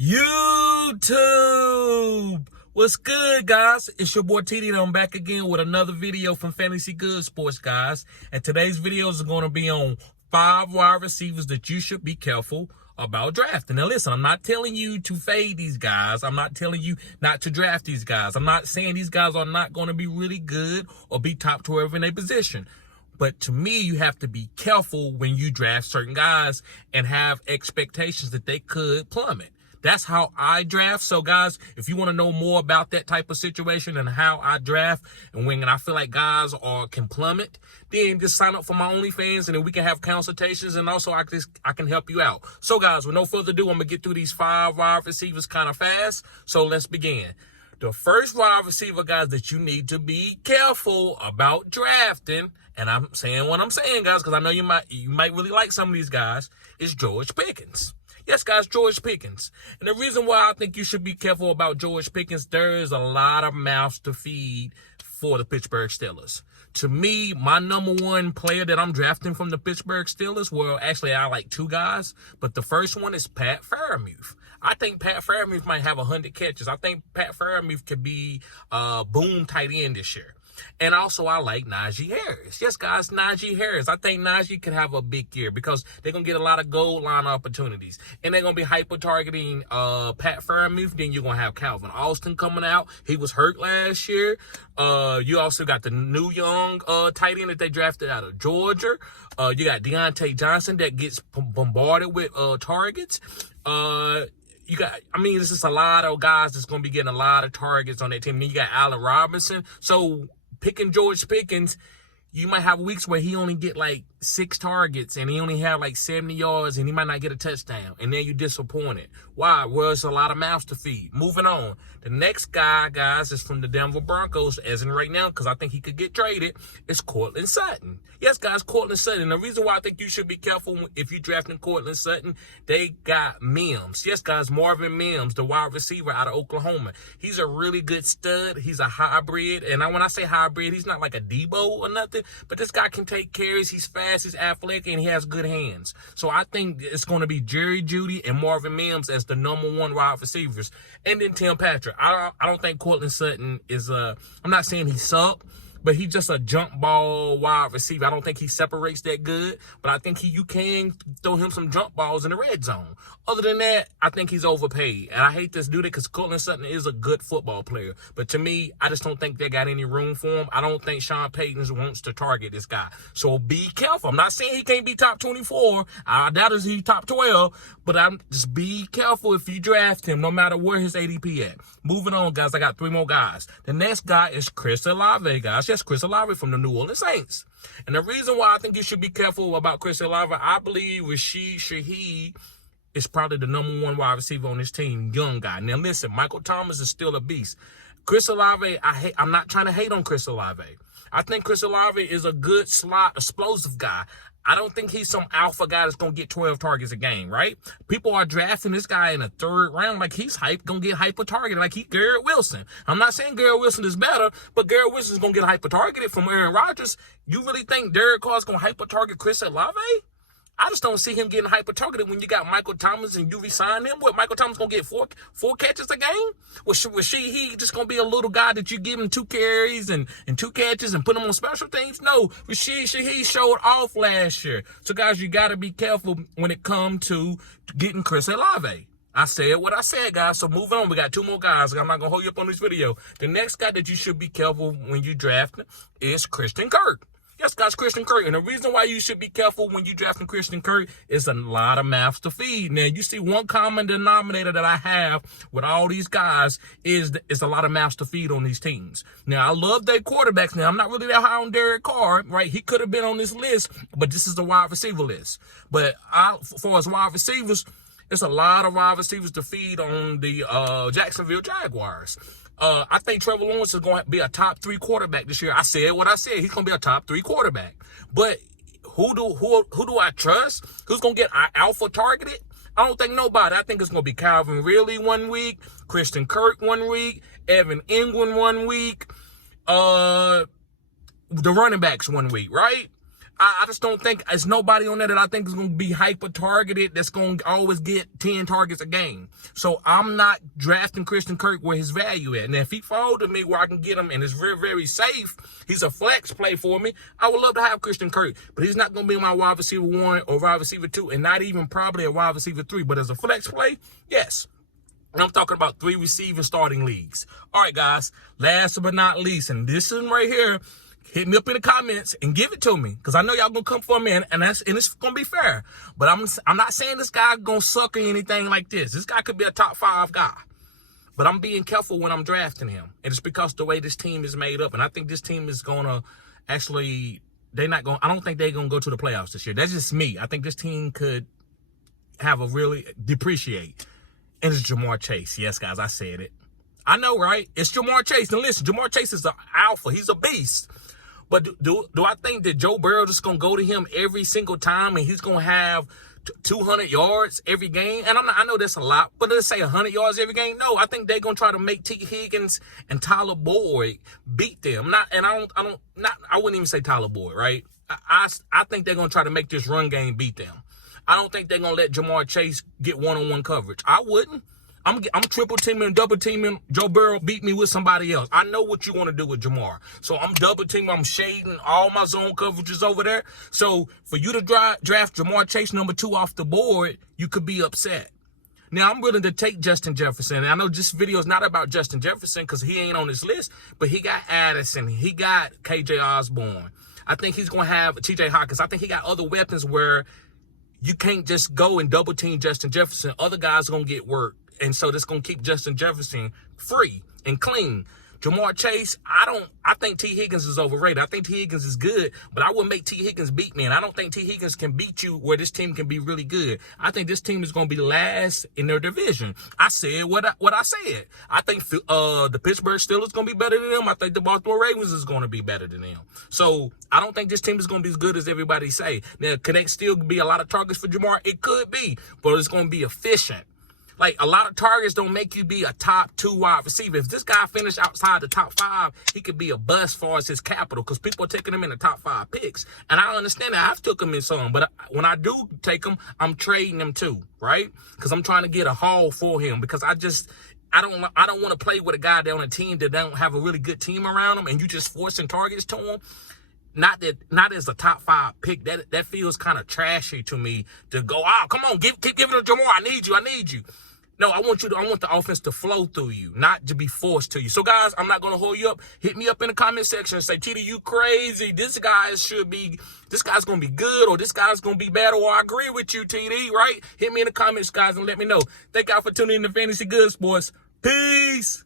YouTube! What's good, guys? It's your boy TD, and I'm back again with another video from Fantasy Good Sports, guys. And today's videos are going to be on 5 wide receivers that you should be careful about drafting. Now, listen, I'm not telling you to fade these guys. I'm not telling you not to draft these guys. I'm not saying these guys are not going to be really good or be top 12 in a position. But to me, you have to be careful when you draft certain guys and have expectations that they could plummet. That's how I draft. So, guys, if you want to know more about that type of situation and how I draft and when I feel like guys can plummet, then just sign up for my OnlyFans and then we can have consultations, and also I can help you out. So, guys, with no further ado, I'm going to get through these 5 wide receivers kind of fast. So, let's begin. The first wide receiver, guys, that you need to be careful about drafting, and I'm saying what I'm saying, guys, because I know you might really like some of these guys, is George Pickens. Yes, guys, George Pickens. And the reason why I think you should be careful about George Pickens, there is a lot of mouths to feed for the Pittsburgh Steelers. To me, my number one player that I'm drafting from the Pittsburgh Steelers, well, actually, I like 2 guys, but the first one is Pat Freiermuth. I think Pat Freiermuth might have 100 catches. I think Pat Freiermuth could be boom tight end this year. And also, I like Najee Harris. Yes, guys, Najee Harris. I think Najee could have a big year because they're going to get a lot of goal line opportunities. And they're going to be hyper-targeting Pat Freiermuth. Then you're going to have Calvin Austin coming out. He was hurt last year. You also got the new young tight end that they drafted out of Georgia. You got Deontay Johnson that gets bombarded with targets. This is a lot of guys that's going to be getting a lot of targets on that team. Then you got Allen Robinson. So, picking George Pickens, you might have weeks where he only get like 6 targets and he only have like 70 yards and he might not get a touchdown. And then you're disappointed. Why? Well, it's a lot of mouths to feed. Moving on. The next guy, guys, is from the Denver Broncos, as in right now, because I think he could get traded, is Courtland Sutton. Yes, guys, Courtland Sutton. The reason why I think you should be careful if you're drafting Courtland Sutton, they got Mims. Yes, guys, Marvin Mims, the wide receiver out of Oklahoma. He's a really good stud. He's a hybrid. And when I say hybrid, he's not like a Debo or nothing, but this guy can take carries. He's fast, he's athletic, and he has good hands. So I think it's going to be Jerry Jeudy and Marvin Mims as the number 1 wide receivers. And then Tim Patrick. I don't think Courtland Sutton is I'm not saying he sucked, but he's just a jump ball wide receiver. I don't think he separates that good, but I think you can throw him some jump balls in the red zone. Other than that, I think he's overpaid. And I hate to do that because Courtland Sutton is a good football player. But to me, I just don't think they got any room for him. I don't think Sean Payton wants to target this guy. So be careful. I'm not saying he can't be top 24. I doubt he's top 12. But just be careful if you draft him, no matter where his ADP at. Moving on, guys. I got 3 more guys. The next guy is Chris Olave, guys. Yes, Chris Olave from the New Orleans Saints. And the reason why I think you should be careful about Chris Olave, I believe Rashid Shaheed is probably the number 1 wide receiver on this team, young guy. Now, listen, Michael Thomas is still a beast. Chris Olave, I'm not trying to hate on Chris Olave. I think Chris Olave is a good slot, explosive guy. I don't think he's some alpha guy that's going to get 12 targets a game, right? People are drafting this guy in the 3rd round like he's going to get hyper-targeted, like he's Garrett Wilson. I'm not saying Garrett Wilson is better, but Garrett Wilson's going to get hyper-targeted from Aaron Rodgers. You really think Derek Carr's going to hyper-target Chris Olave? I just don't see him getting hyper-targeted when you got Michael Thomas and you resign him. What, Michael Thomas going to get four catches a game? Was he just going to be a little guy that you give him 2 carries and 2 catches and put him on special teams? No, Rashid Shaheed showed off last year. So, guys, you got to be careful when it comes to getting Chris Olave. I said what I said, guys. So, moving on. We got 2 more guys. I'm not going to hold you up on this video. The next guy that you should be careful when you draft is Christian Kirk. Yes, guys, Christian Kirk. And the reason why you should be careful when you drafting Christian Kirk is a lot of mouths to feed. Now, you see one common denominator that I have with all these guys is a lot of mouths to feed on these teams. Now, I love their quarterbacks. Now, I'm not really that high on Derek Carr, right? He could have been on this list, but this is the wide receiver list. But for as wide receivers, it's a lot of wide receivers to feed on the Jacksonville Jaguars. I think Trevor Lawrence is going to be a top 3 quarterback this year. I said what I said. He's going to be a top 3 quarterback. But who do I trust? Who's going to get alpha targeted? I don't think nobody. I think it's going to be Calvin Ridley 1 week, Christian Kirk 1 week, Evan Ingram 1 week, the running backs 1 week, right? I just don't think there's nobody on there that I think is going to be hyper targeted that's going to always get 10 targets a game. So I'm not drafting Christian Kirk where his value at. And if he fall to me where I can get him and it's very, very safe, he's a flex play for me, I would love to have Christian Kirk. But he's not going to be my wide receiver 1 or wide receiver 2 and not even probably a wide receiver 3. But as a flex play, yes. And I'm talking about 3 receiver starting leagues. All right, guys, last but not least, and this one right here, hit me up in the comments and give it to me, because I know y'all gonna come for me, and it's gonna be fair. But I'm not saying this guy gonna suck or anything like this. This guy could be a top 5 guy, but I'm being careful when I'm drafting him, and it's because the way this team is made up. And I think this team is gonna actually, I don't think they're gonna go to the playoffs this year. That's just me. I think this team could have a really depreciate, and it's Ja'Marr Chase. Yes, guys, I said it. I know, right? It's Ja'Marr Chase. And listen, Ja'Marr Chase is the alpha. He's a beast. But do I think that Joe Burrow just going to go to him every single time and he's going to have 200 yards every game? And I know that's a lot, but let's say 100 yards every game. No, I think they're going to try to make T. Higgins and Tyler Boyd beat them. I wouldn't even say Tyler Boyd, right? I think they're going to try to make this run game beat them. I don't think they're going to let Ja'Marr Chase get one-on-one coverage. I wouldn't. I'm triple teaming and double teaming. Joe Burrow beat me with somebody else. I know what you want to do with Ja'Marr. So I'm double teaming. I'm shading all my zone coverages over there. So for you to draft Ja'Marr Chase number 2 off the board, you could be upset. Now, I'm willing to take Justin Jefferson. And I know this video is not about Justin Jefferson because he ain't on this list, but he got Addison. He got KJ Osborne. I think he's going to have TJ Hawkins. I think he got other weapons where you can't just go and double team Justin Jefferson. Other guys are going to get work. And so that's going to keep Justin Jefferson free and clean. Ja'Marr Chase, I think T. Higgins is overrated. I think T. Higgins is good, but I wouldn't make T. Higgins beat me. And I don't think T. Higgins can beat you where this team can be really good. I think this team is going to be last in their division. I said what I said. I think the Pittsburgh Steelers is going to be better than them. I think the Baltimore Ravens is going to be better than them. So I don't think this team is going to be as good as everybody say. Now, could that still be a lot of targets for Ja'Marr? It could be, but it's going to be efficient. Like, a lot of targets don't make you be a top 2 wide receiver. If this guy finished outside the top 5, he could be a bust as far as his capital because people are taking him in the top 5 picks. And I understand that. I've took him in some. But when I do take him, I'm trading him too, right? Because I'm trying to get a haul for him because I don't want to play with a guy that on a team that don't have a really good team around him and you just forcing targets to him. Not as a top 5 pick. That feels kind of trashy to me to go, come on, keep giving it to Ja'Marr. I need you. No, I want the offense to flow through you, not to be forced to you. So, guys, I'm not going to hold you up. Hit me up in the comment section and say, TD, you crazy. This guy's going to be good, or this guy's going to be bad, or I agree with you, TD, right? Hit me in the comments, guys, and let me know. Thank y'all for tuning in to Fantasy Good Sports. Peace.